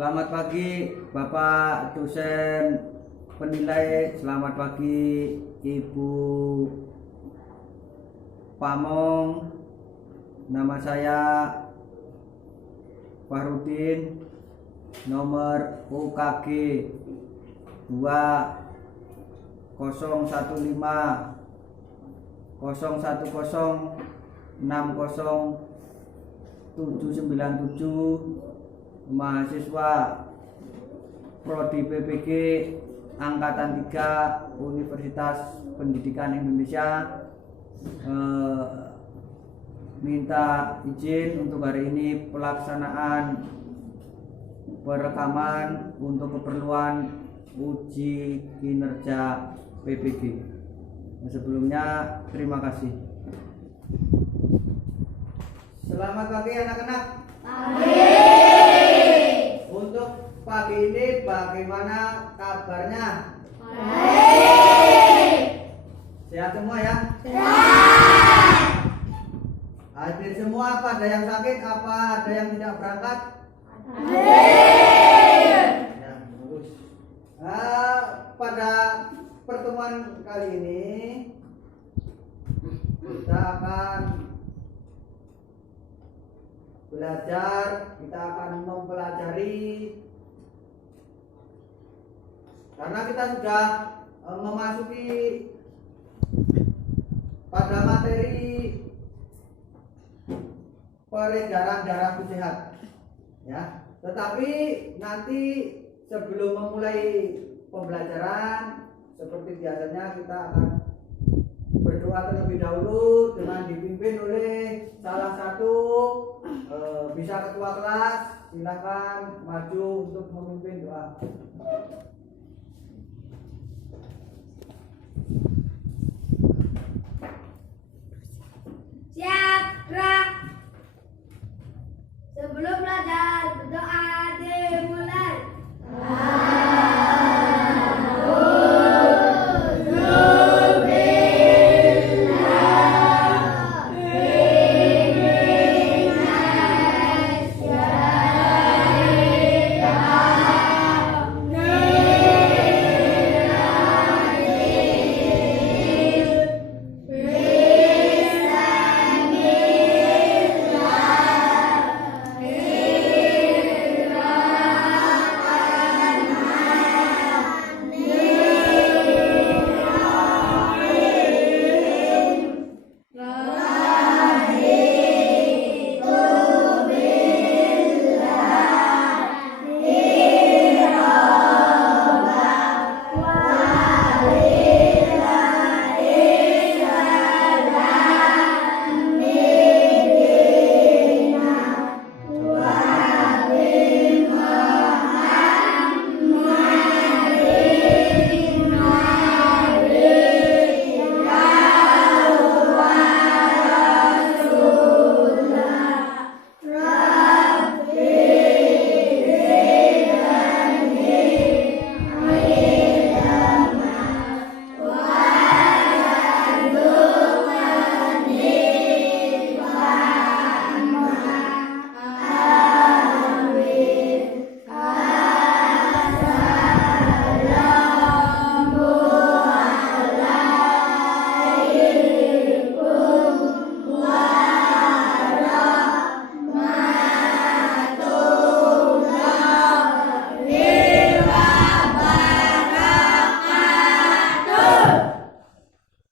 Selamat pagi Bapak dosen penilai, selamat pagi Ibu Pamong. Nama saya Fahrudin, nomor UKG 2015 010 60797, mahasiswa Prodi PPG Angkatan 3 Universitas Pendidikan Indonesia. Minta izin untuk hari ini pelaksanaan perekaman untuk keperluan uji kinerja PPG. Sebelumnya terima kasih. Selamat pagi anak-anak. Untuk pagi ini bagaimana kabarnya? Baik. Sehat semua ya? Sehat. Hadir semua, apa ada yang sakit? Apa ada yang tidak berangkat? Hadir. Ya, bagus. Pada pertemuan kali ini kita akan belajar, kita akan mempelajari, karena kita sudah memasuki pada materi peredaran darah sehat ya. Tetapi nanti sebelum memulai pembelajaran seperti biasanya kita akan berdoa terlebih dahulu dengan dipimpin oleh salah satu bisa ketua kelas. Silakan maju untuk memimpin doa. Siap, gerak. Sebelum belajar, berdoa dimulai.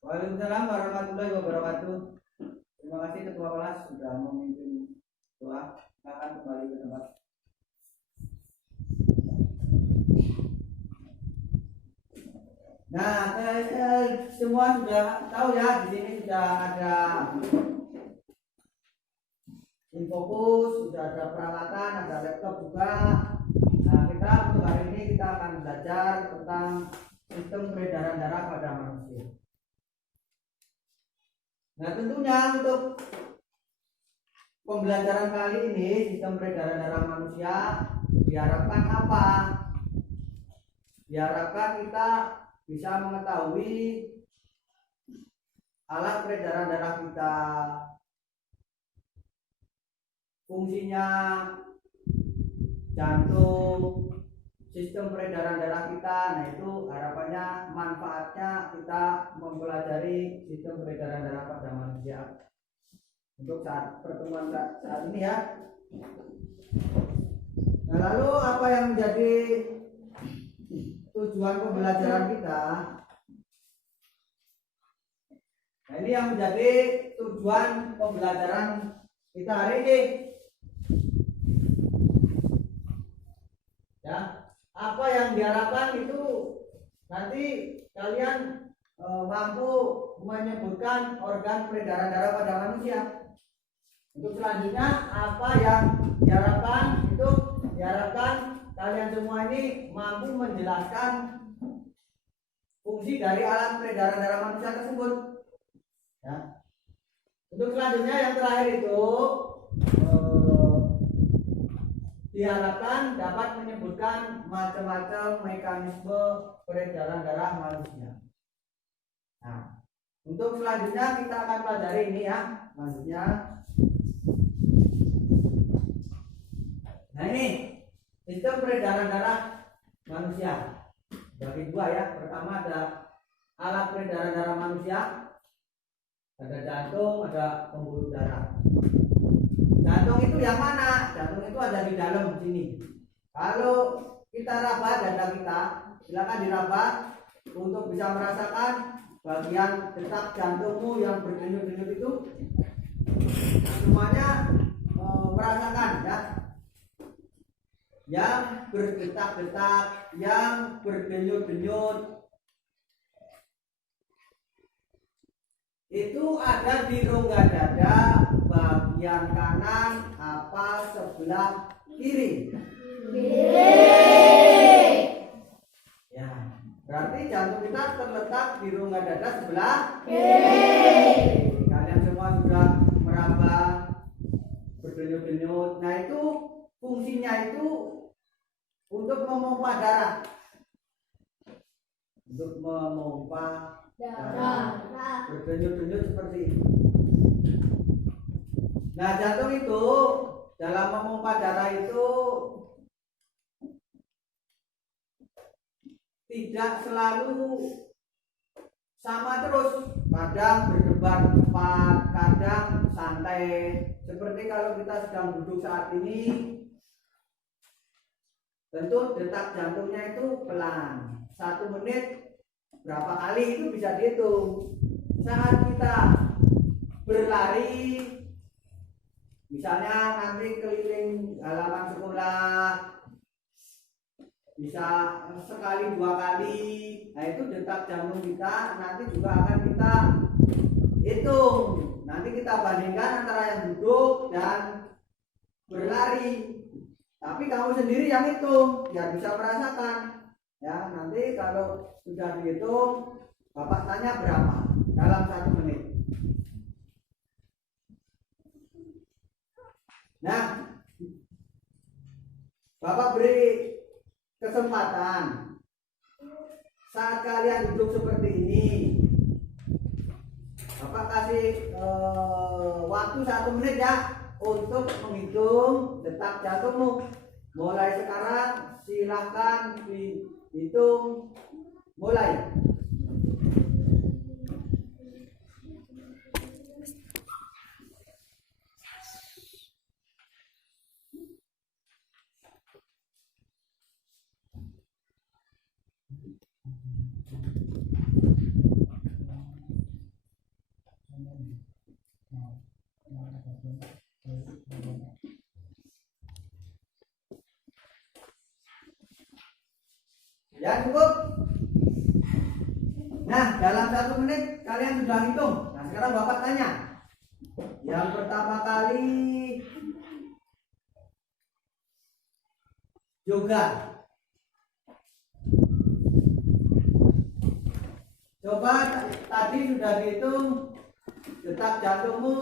Waalaikumsalam warahmatullahi wabarakatuh. Terima kasih ketua kelas sudah memimpin doa. Silakan kembali ke tempat. Nah, semua sudah tahu ya, di sini sudah ada infokus, sudah ada peralatan, ada laptop juga. Nah, kita untuk hari ini kita akan belajar tentang sistem peredaran darah pada manusia. Nah, tentunya untuk pembelajaran kali ini sistem peredaran darah manusia diharapkan apa? Diharapkan kita bisa mengetahui alat peredaran darah kita, fungsinya, jantung, sistem peredaran darah kita. Nah itu harapannya manfaatnya kita mempelajari sistem peredaran darah pada manusia untuk saat pertemuan saat ini ya. Nah lalu apa yang menjadi tujuan pembelajaran kita? Nah ini yang menjadi tujuan pembelajaran kita hari ini. Ya, apa yang diharapkan itu nanti kalian mampu menyebutkan organ peredaran darah pada manusia. Untuk selanjutnya apa yang diharapkan itu kalian semua ini mampu menjelaskan fungsi dari alat peredaran darah manusia tersebut. Ya. Untuk selanjutnya yang terakhir itu diharapkan dapat menyebutkan macam-macam mekanisme peredaran darah manusia. Nah, untuk selanjutnya kita akan pelajari ini ya. Selanjutnya, nah ini sistem peredaran darah manusia. Bagi dua ya. Pertama ada alat peredaran darah manusia, ada jantung, ada pembuluh darah. Jantung itu yang mana? Jantung itu ada di dalam sini. Kalau kita raba dada kita, silakan diraba untuk bisa merasakan bagian detak jantungmu yang berdenyut-denyut itu. Semuanya merasakan ya. Yang berdetak-detak, yang berdenyut-denyut itu ada di rongga dada bagian kanan apa sebelah kiri? Ya, berarti jantung kita terletak di rongga dada sebelah kiri. Kalian semua sudah meraba, berdenyut-denyut. Nah itu fungsinya itu untuk memompa darah, untuk memompa darah, berdenyut-denyut seperti ini. Nah jantung itu dalam memompa darah itu tidak selalu sama terus, kadang berdebar cepat, kadang santai. Seperti kalau kita sedang duduk saat ini, tentu detak jantungnya itu pelan. 1 menit berapa kali itu bisa dihitung. Saat kita berlari, misalnya nanti keliling halaman sekolah, bisa sekali 2 kali, nah itu detak jantung kita nanti juga akan kita hitung. Nanti kita bandingkan antara yang duduk dan berlari. Tapi kamu sendiri yang hitung biar bisa merasakan. Ya, nanti kalau sudah dihitung, Bapak tanya berapa dalam 1 menit. Nah, Bapak beri kesempatan saat kalian duduk seperti ini. Bapak kasih waktu 1 menit ya untuk menghitung detak jantungmu. Mulai sekarang silahkan dihitung, mulai. Ya cukup. Nah dalam 1 menit kalian sudah hitung. Nah sekarang Bapak tanya. Yang pertama kali yoga. Coba tadi sudah dihitung detak jantungmu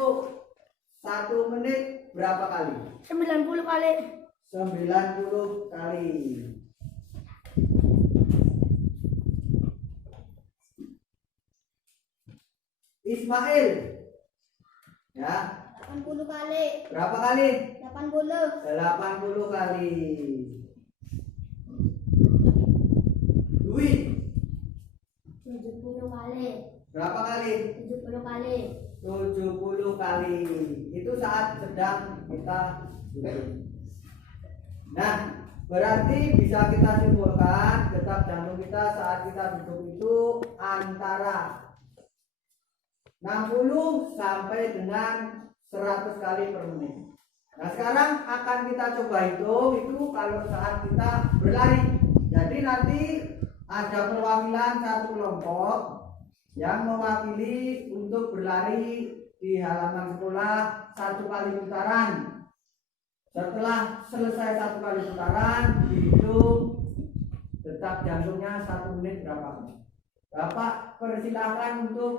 1 menit berapa kali? 90 kali. 90 kali. Ismail, Ya. 80 kali. Berapa kali? 80. 80 kali. Dwi. 70 kali. Berapa kali? 70 kali. 70 kali. Itu saat sedang kita duduk. Nah, berarti bisa kita simpulkan detak jantung kita saat kita duduk itu antara 60 sampai dengan 100 kali per menit. Nah, sekarang akan kita coba hitung itu kalau saat kita berlari. Jadi nanti ada perwakilan satu kelompok yang mewakili untuk berlari di halaman sekolah 1 kali putaran. Setelah selesai 1 kali putaran, dihitung detak jantungnya 1 menit berapa. Bapak persilakan untuk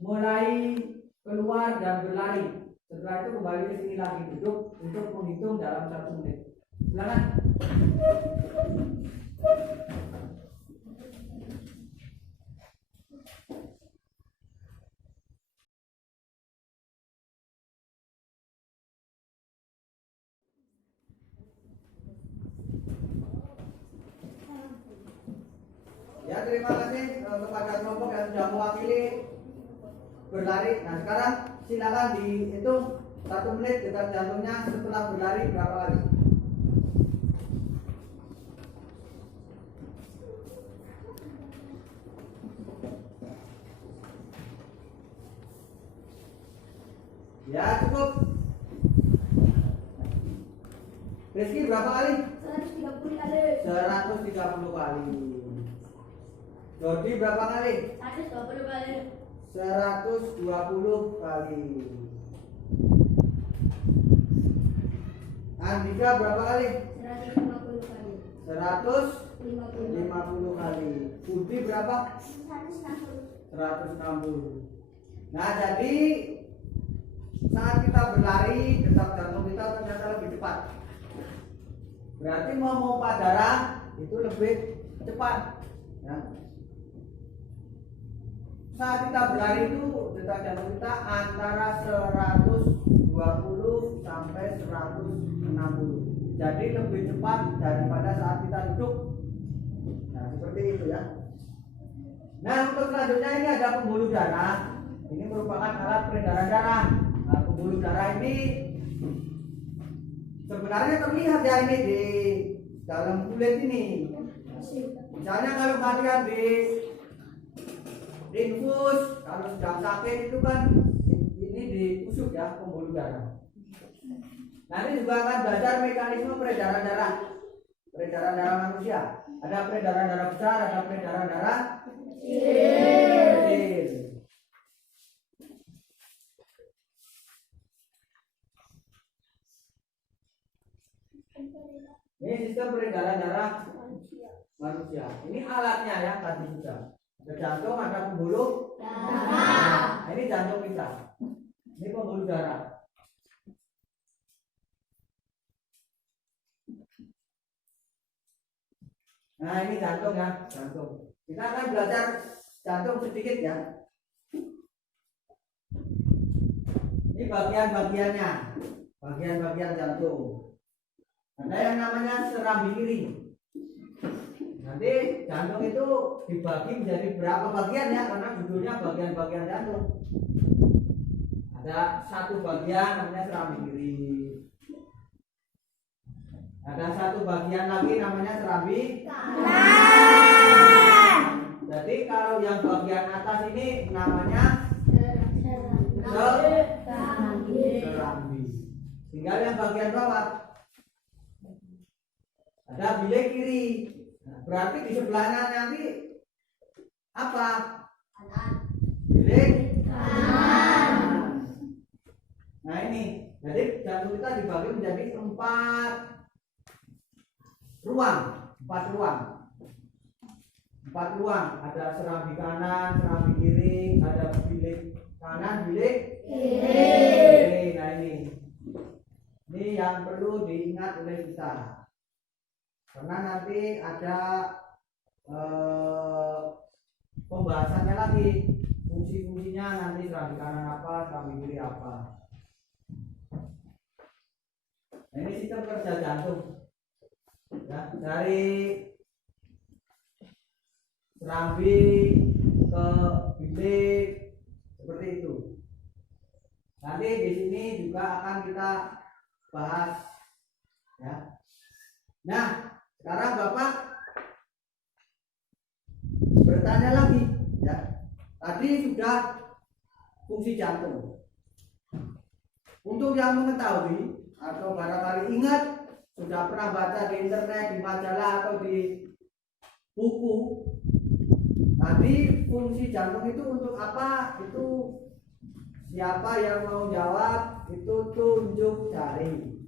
mulai keluar dan berlari. Setelah itu kembali ke sini lagi duduk untuk menghitung dalam 1 menit. Silakan. Ya, terima kasih kepada kelompok yang sudah mewakili berlari. Nah, sekarang silakan dihitung 1 menit detak jantungnya setelah berlari berapa kali. Ya, cukup. Rizky berapa kali? 130 kali. 130 kali. Jordi berapa kali? 120 kali. 120 kali. Andika berapa kali? 150 kali. 150 kali. Budi berapa? 160. 160. Nah, jadi saat kita berlari, detak jantung kita ternyata lebih cepat. Berarti memompa darah itu lebih cepat. Ya. Saat kita berlari itu detak jantung kita antara 120 sampai 160. Jadi lebih cepat daripada saat kita duduk. Nah, seperti itu ya. Nah, untuk selanjutnya ini ada pembuluh darah. Ini merupakan alat peredaran darah. Nah, pembuluh darah ini sebenarnya terlihat ya ini di dalam kulit ini. Misalnya kalau kalian di infus, kalau sedang sakit itu kan ini ditusuk ya pembuluh darah. Nanti juga akan belajar mekanisme peredaran darah. Peredaran darah manusia. Ada peredaran darah besar, ada peredaran darah kecil. Ini sistem peredaran darah manusia. Ini alatnya ya tadi sudah. Ada jantung, ada pembuluh darah. Nah, ini jantung kita. Ini pembuluh darah. Nah, ini jantung ya, jantung. Kita akan belajar jantung sedikit ya. Ini bagian-bagiannya, bagian-bagian jantung. Ada yang namanya serambi kiri. Nanti jantung itu dibagi menjadi berapa bagian ya, karena judulnya bagian-bagian jantung. Ada satu bagian namanya serambi kiri. Ada satu bagian lagi namanya serambi kanan. Jadi kalau yang bagian atas ini namanya serambi. Tinggal yang bagian bawah ada bilik kiri. Nah, berarti di sebelahnya nanti apa? Bilik kanan. Nah ini, jadi jantung kita dibagi menjadi 4 ruang. Ada serambi kanan, serambi kiri, ada bilik kanan, bilik kiri. Nah ini yang perlu diingat oleh kita, karena nanti ada pembahasannya lagi, fungsi-fungsinya nanti serambi kanan apa, serambi kiri apa. Nah, ini sistem kerja jantung. Ya, dari serambi ke bilik seperti itu. Nanti di sini juga akan kita bahas. Ya. Nah, sekarang Bapak bertanya lagi. Ya, tadi sudah fungsi jantung. Untuk yang mengetahui atau barangkali ingat sudah pernah baca di internet, di majalah atau di buku, tadi fungsi jantung itu untuk apa? Itu siapa yang mau jawab? Itu tunjuk jari.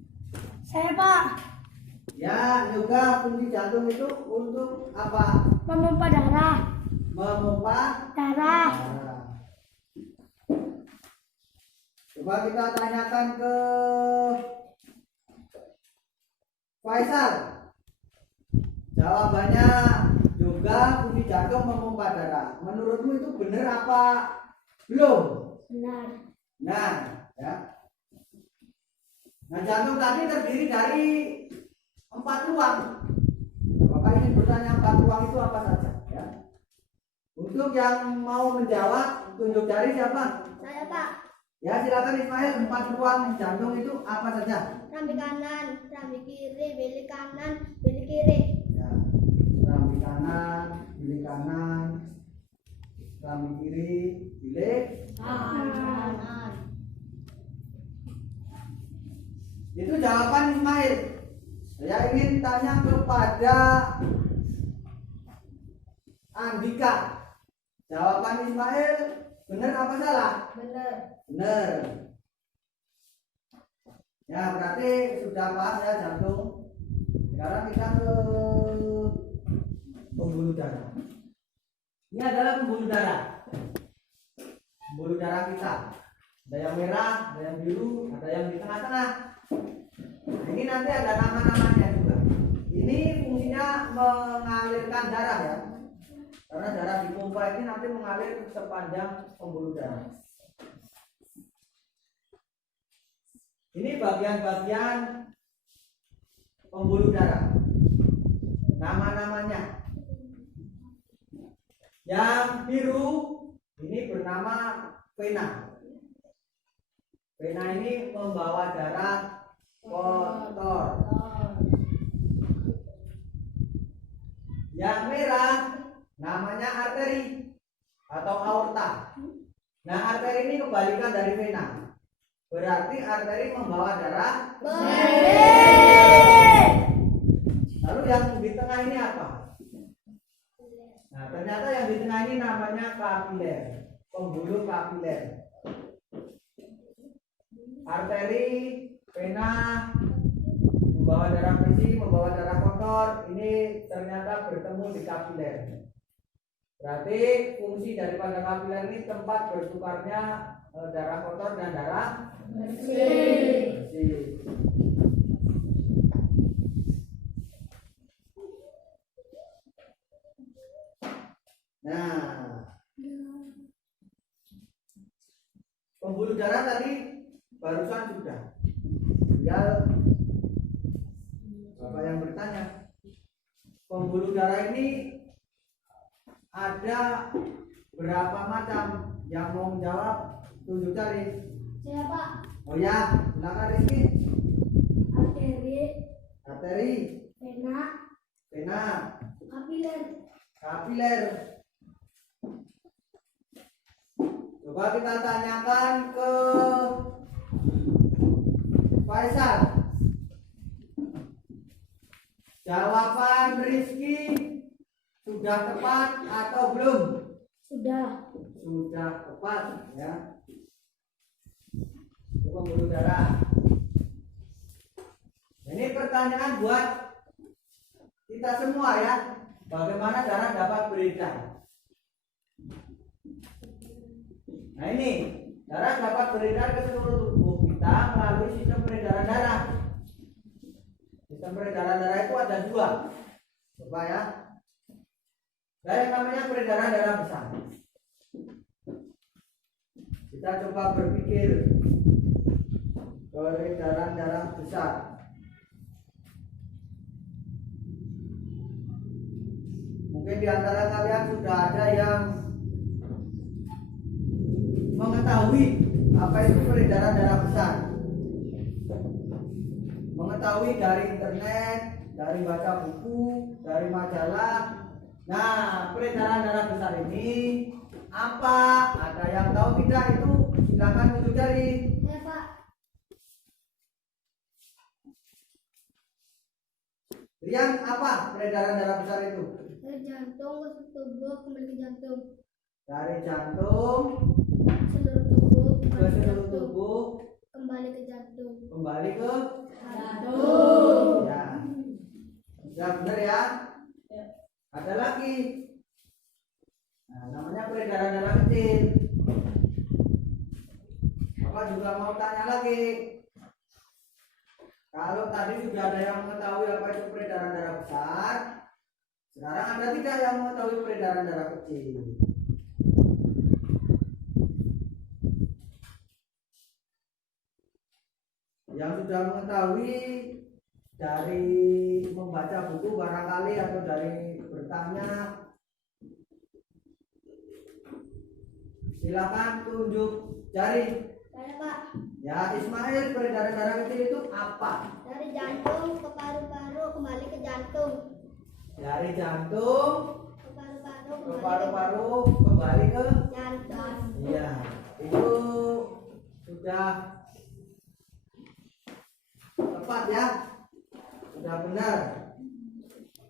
Saya Pak. Ya, juga fungsi jantung itu untuk apa? Memompa darah. Memompa Darah. darah. Coba kita tanyakan ke Faisal. Jawabannya juga fungsi jantung memompa darah. Menurutmu itu benar apa belum? Benar. Nah, ya. Nah, jantung tadi terdiri dari 4 ruang. Bapak ingin bertanya 4 ruang itu apa saja? Ya. Untuk yang mau menjawab, tunjuk jari siapa? Saya Pak. Ya, silakan Ismail. 4 ruang jantung itu apa saja? Serambi kanan, serambi kiri, bilik kanan, bilik kiri. Ya, serambi kanan, bilik kanan, serambi kiri, bilik. Kanan. Itu jawaban Ismail. Saya ingin tanya kepada Andika. Jawaban Ismail benar apa salah? Benar. Benar. Ya, berarti sudah paham ya jantung. Sekarang kita ke pembuluh darah. Ini adalah pembuluh darah. Pembuluh darah kita. Ada yang merah, ada yang biru, ada yang di tengah-tengah. Nah, ini nanti ada nama-namanya juga. Ini fungsinya mengalirkan darah ya. Karena darah dipompa ini nanti mengalir ke sepanjang pembuluh darah. Ini bagian-bagian pembuluh darah. Nama-namanya. Yang biru ini bernama vena. Vena ini membawa darah kotor. Yang merah namanya arteri atau aorta. Nah, arteri ini kebalikan dari vena. Berarti arteri membawa darah Balik. Lalu yang di tengah ini apa? Nah, ternyata yang di tengah ini namanya kapiler, pembuluh kapiler. Arteri, vena, membawa darah bersih, membawa darah kotor, ini ternyata bertemu di kapiler. Berarti fungsi daripada kapiler ini tempat bertukarnya darah kotor dan darah Bersih. bersih. Nah, pembuluh darah tadi barusan sudah. Tinggal Bapak yang bertanya, pembuluh darah ini ada berapa macam? Yang mau menjawab tunjuk jari. Saya Pak. Oh ya, silakan Rizky. Arteri, Arteri, vena, vena, kapiler. kapiler. Coba kita tanyakan ke Faisal. Jawaban Rizky sudah tepat atau belum? Sudah. Sudah tepat ya. Itu pembuluh darah. Ini pertanyaan buat kita semua ya. Bagaimana darah dapat beredar? Nah ini, darah dapat beredar ke seluruh tubuh kita melalui sistem peredaran darah. Sistem peredaran darah itu ada 2. Coba ya. Ada yang namanya peredaran darah besar. Kita coba berpikir peredaran darah besar. Mungkin di antara kalian sudah ada yang mengetahui apa itu peredaran darah besar. Mengetahui dari internet, dari baca buku, dari majalah. Nah, peredaran darah besar ini apa? Ada yang tahu tidak itu? Silakan tunjuk jari. Ya Pak. Rian, apa peredaran darah besar itu? Dari jantung ke tubuh kembali ke jantung. Dari jantung Seluruh tubuh ke seluruh tubuh kembali ke jantung. kembali ke Jantung. ya. Ya benar ya. Ada lagi. Nah, namanya peredaran darah kecil. Bapak juga mau tanya lagi. Kalau tadi sudah ada yang mengetahui apa itu peredaran darah besar, sekarang ada tidak yang mengetahui peredaran darah kecil? Yang sudah mengetahui dari membaca buku barangkali atau dari bertanya, silakan tunjuk jari. Saya Pak. Ya, Ismail, peredaran darah kecil itu apa? Dari jantung ke paru-paru kembali ke jantung. Dari jantung Ke paru-paru ke kembali paru-paru kembali ke ke jantung. iya, itu sudah tepat ya, sudah benar.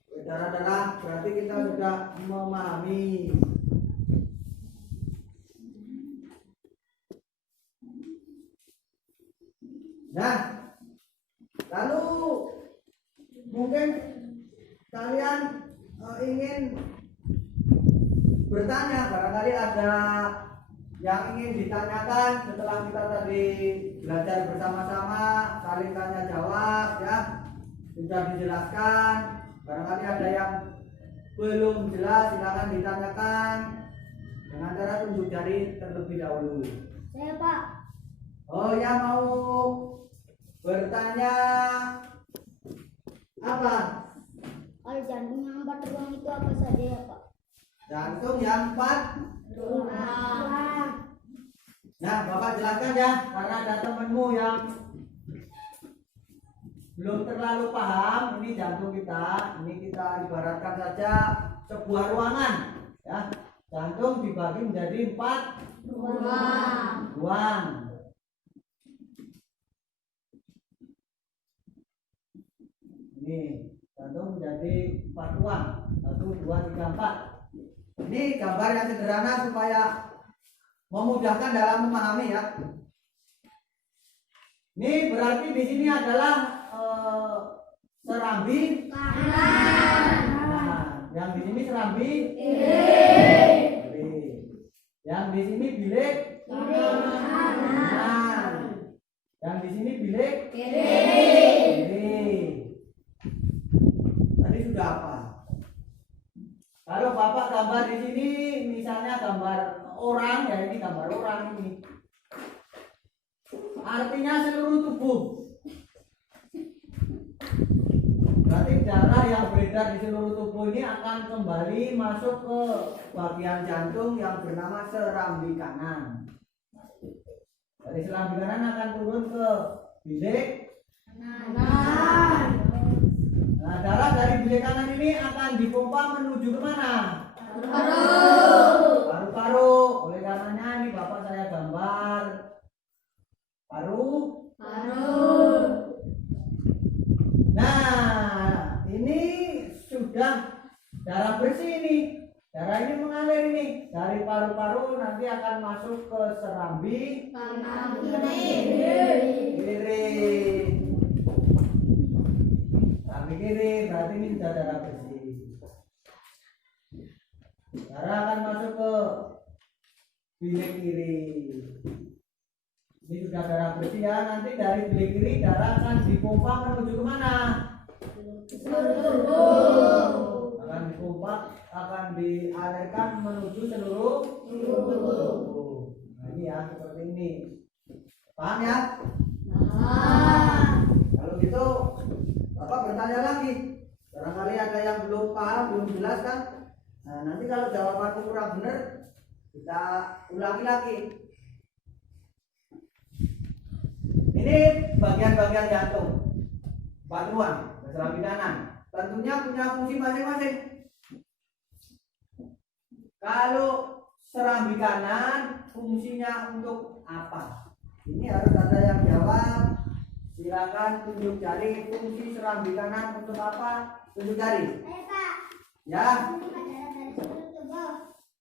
Peredaran darah berarti kita sudah memahami. Nah, lalu mungkin kalian ingin bertanya, barangkali ada yang ingin ditanyakan setelah kita tadi belajar bersama-sama, saling tanya jawab ya, sudah dijelaskan. Barangkali ada yang belum jelas, silakan ditanyakan dengan cara tunjuk jari terlebih dahulu. Saya Pak. Oh ya, mau bertanya apa? Kalau jantung yang 4 ruang itu apa saja ya Pak? Jantung yang 4 Ruang. Nah, Bapak jelaskan ya, karena ada temenmu yang belum terlalu paham. Ini jantung kita, ini kita ibaratkan saja sebuah ruangan ya. Jantung dibagi menjadi 4 ruang. Ini jantung menjadi 4 ruang. 1, 2, 3, 4. Ini gambar yang sederhana supaya memudahkan dalam memahami ya. Ini berarti di sini adalah serambi Kanan. nah, yang di sini serambi kiri. Yang di sini bilik kanan. Yang di sini bilik kiri. Tadi sudah apa? Kalau Bapak gambar di sini, misalnya gambar orang, ya ini gambar orang ini. Artinya seluruh tubuh. Berarti darah yang beredar di seluruh tubuh ini akan kembali masuk ke bagian jantung yang bernama serambi kanan. Dari serambi kanan akan turun ke bilik Kanan. Nah, darah dari bilik kanan ini akan dipompa menuju ke mana? Paru-paru. Oleh karenanya ini Bapak saya gambar paru. Nah, ini sudah darah bersih ini. Darah ini mengalir ini dari paru-paru nanti akan masuk ke serambi kiri. Serambi kiri berarti ini sudah darah bersih. Darah akan masuk ke bilik kiri. Ini sudah darah bersih ya. Nanti dari bilik kiri darah akan dipompa menuju ke mana? Akan dipompa, akan dialirkan menuju seluruh tubuh. Nah, ini ya seperti ini ya? Paham. Kalau gitu, Bapak bertanya lagi. Barangkali ada yang belum paham, belum jelas kan? Nah, nanti kalau jawabanku kurang benar, kita ulangi lagi. Ini bagian-bagian jantung, batuan, serambi kanan. Tentunya punya fungsi masing-masing. Kalau serambi kanan, fungsinya untuk apa? Ini harus ada yang jawab. Silakan tunjuk jari. Fungsi serambi kanan untuk apa? Tunjuk jari. Ayo Pak. Ya. Menerima darah dari seluruh tubuh.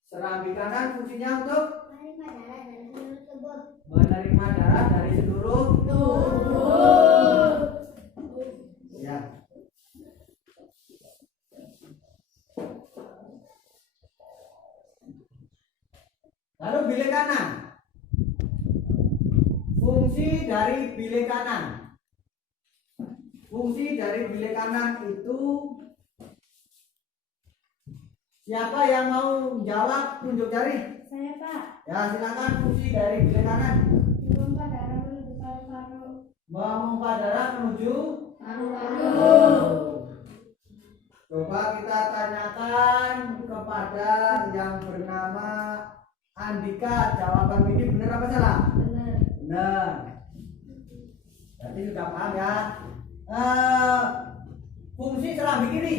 Serambi kanan fungsinya untuk Menerima darah dari seluruh tubuh. menerima darah dari seluruh Tubuh. ya. Lalu bilik kanan. Fungsi dari bilik kanan. Fungsi dari bilik kanan itu siapa yang mau jawab tunjuk jari? Saya Pak. Ya silakan fungsi dari bilik kanan. Memompa darah menuju paru-paru. Memompa darah menuju Paru-paru. Coba kita tanyakan kepada yang bernama Andika, jawaban ini benar apa salah? Benar. Benar. Berarti sudah paham ya. Fungsi serambi kiri,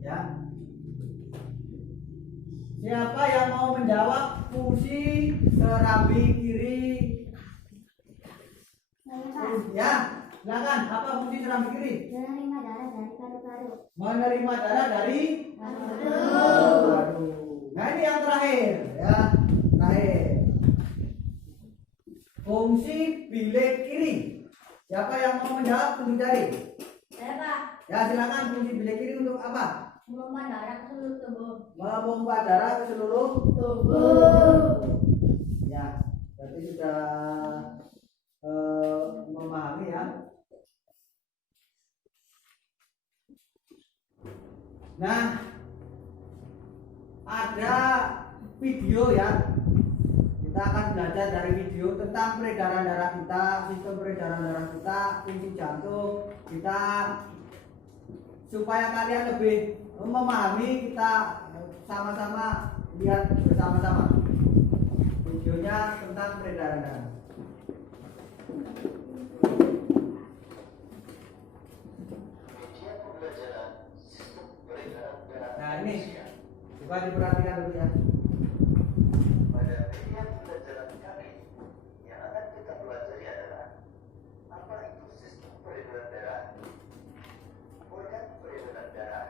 ya. Siapa yang mau menjawab fungsi serambi kiri? Saya Pak. Ya, silakan. Apa fungsi serambi kiri? Menerima darah dari paru-paru. Menerima darah dari Paru-paru. paru. Nah ini yang terakhir, ya. Terakhir. Fungsi bilik kiri. Siapa yang mau menjawab tunjuk jari? Saya Pak. Ya silakan. Fungsi bilik kiri untuk apa? Memompa darah ke seluruh tubuh. Memompa darah ke seluruh Tubuh. ya. Berarti sudah memahami ya. Nah, ada video ya. Kita akan belajar dari video tentang peredaran darah kita, sistem peredaran darah kita, fungsi jantung kita, supaya kalian lebih memahami. Kita sama-sama lihat bersama-sama videonya tentang peredaran darah. Nah ini coba diperhatikan dulu ya. Pada media pembelajaran kali ini, yang akan kita pelajari adalah apa itu sistem peredaran darah, organ peredaran darah,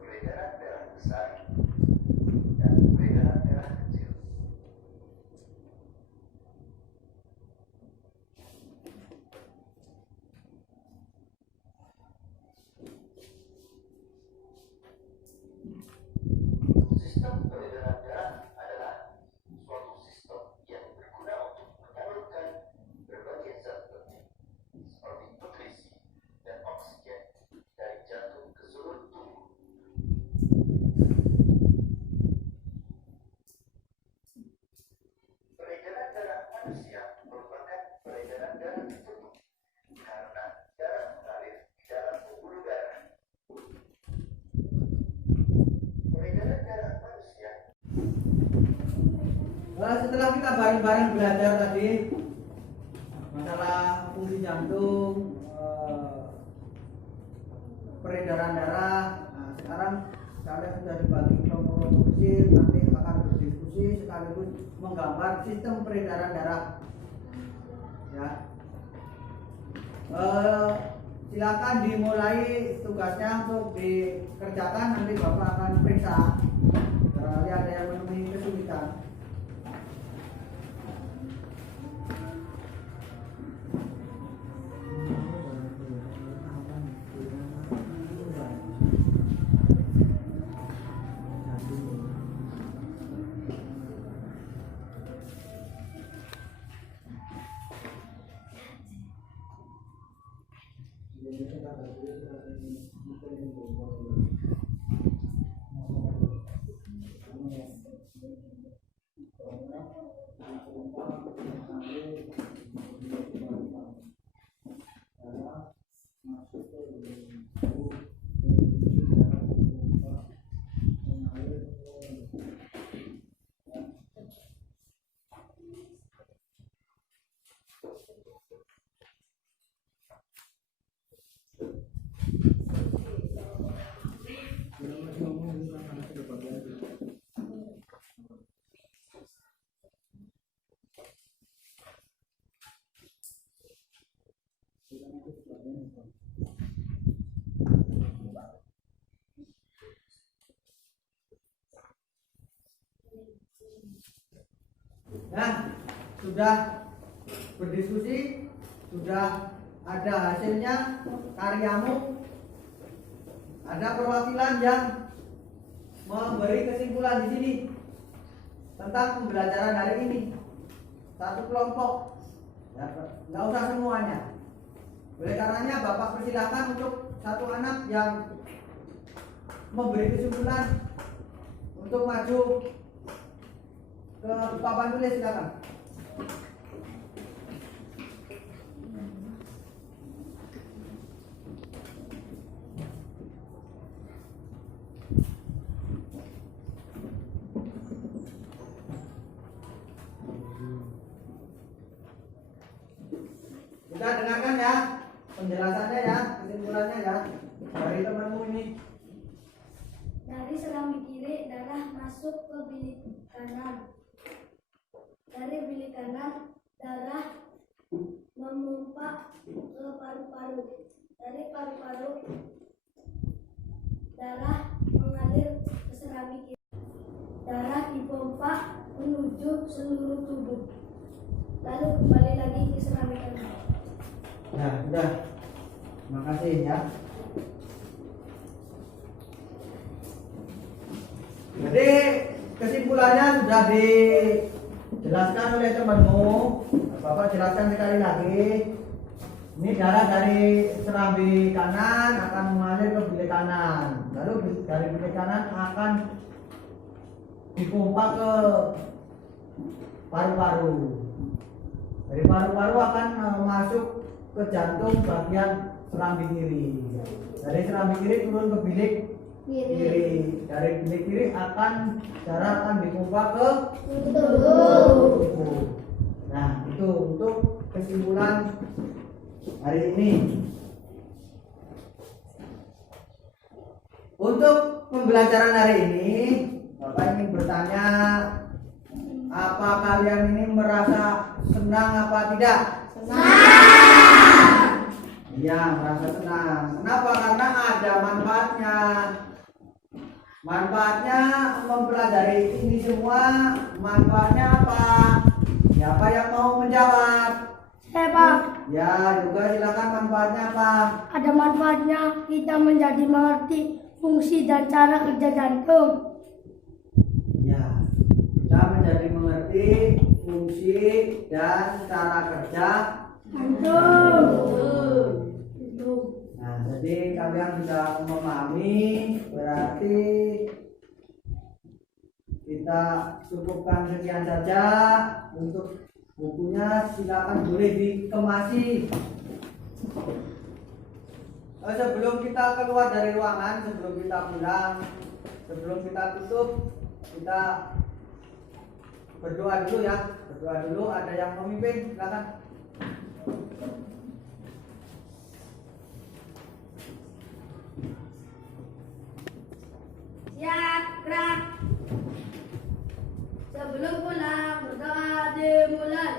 peredaran darah besar, dan peredaran darah kecil. Sistem peredaran darah adalah suatu sistem yang berguna untuk menyalurkan berbagai zat penting seperti nutrisi dan oksigen dari jantung ke seluruh tubuh. Peredaran darah manusia merupakan peredaran darah tertutup karena darah mengalir di dalam pembuluh darah. Peredaran darah manusia Setelah kita bareng-bareng belajar tadi masalah fungsi jantung, peredaran darah. Nah, sekarang kalian sudah dibagi kelompok-kelompok kecil, nanti akan berdiskusi sekaligus menggambar sistem peredaran darah. Ya. Silakan dimulai tugasnya untuk dikerjakan, nanti Bapak akan periksa. Barangkali ada yang menemui kesulitan. Nah, sudah berdiskusi, sudah ada hasilnya karyamu, ada perwakilan yang memberi kesimpulan di sini tentang pembelajaran hari ini. Satu kelompok, ya, nggak usah semuanya. Oleh karenanya Bapak persilakan untuk satu anak yang memberi kesimpulan untuk maju ke papan tulis, silakan. Kita dengarkan ya penjelasannya ya, kesimpulannya ya dari temanmu ini. Dari serambi kiri darah masuk ke bilik kanan. Dari bilik kanan darah memompa ke paru-paru. Dari paru-paru darah mengalir ke serambi kiri. Darah dipompa menuju seluruh tubuh. Lalu kembali lagi ke serambi kanan. Ya, sudah. Terima kasih ya. Jadi kesimpulannya sudah dijelaskan oleh temanmu. Bapak jelaskan sekali lagi. Ini darah dari serambi kanan akan mengalir ke bilik kanan. Lalu dari bilik kanan akan dipompa ke paru-paru. Dari paru-paru akan masuk ke jantung bagian serambi kiri. Dari serambi kiri turun ke bilik kiri. Dari bilik kiri darah akan dipompa ke tubuh. Nah, itu untuk kesimpulan hari ini. Untuk pembelajaran hari ini, Bapak ingin bertanya, apa kalian ini merasa senang apa tidak? Iya, merasa senang. Kenapa? Karena ada manfaatnya. Manfaatnya mempelajari ini semua. Manfaatnya apa? Siapa yang mau menjawab? Saya Pak, Ya, juga silakan manfaatnya apa? ada manfaatnya kita menjadi mengerti fungsi dan cara kerja jantung. Ya, kita menjadi mengerti fungsi dan cara kerja Jantung. Nah, jadi kalian sudah memahami, berarti kita cukupkan sekian saja. Untuk bukunya silakan boleh dikemasi. Sebelum kita keluar dari ruangan, sebelum kita pulang, sebelum kita tutup, kita berdoa dulu ya. Berdoa dulu, ada yang memimpin, silakan. Siap, gerak. Sebelum pulang, berdoa dimulai.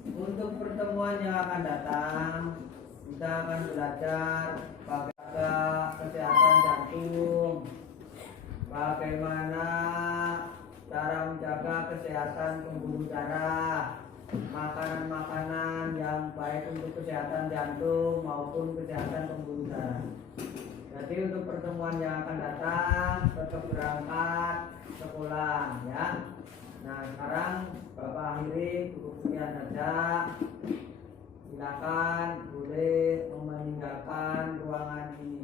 Untuk pertemuan yang akan datang, kita akan belajar bagaimana kesehatan jantung, bagaimana cara menjaga kesehatan pembuluh darah, makanan-makanan yang baik untuk kesehatan jantung maupun kesehatan pembuluh darah. Jadi untuk pertemuan yang akan datang tetap berangkat sekolah ya. Nah sekarang Bapak akhiri cukup sekian saja. Silakan boleh meninggalkan ruangan ini.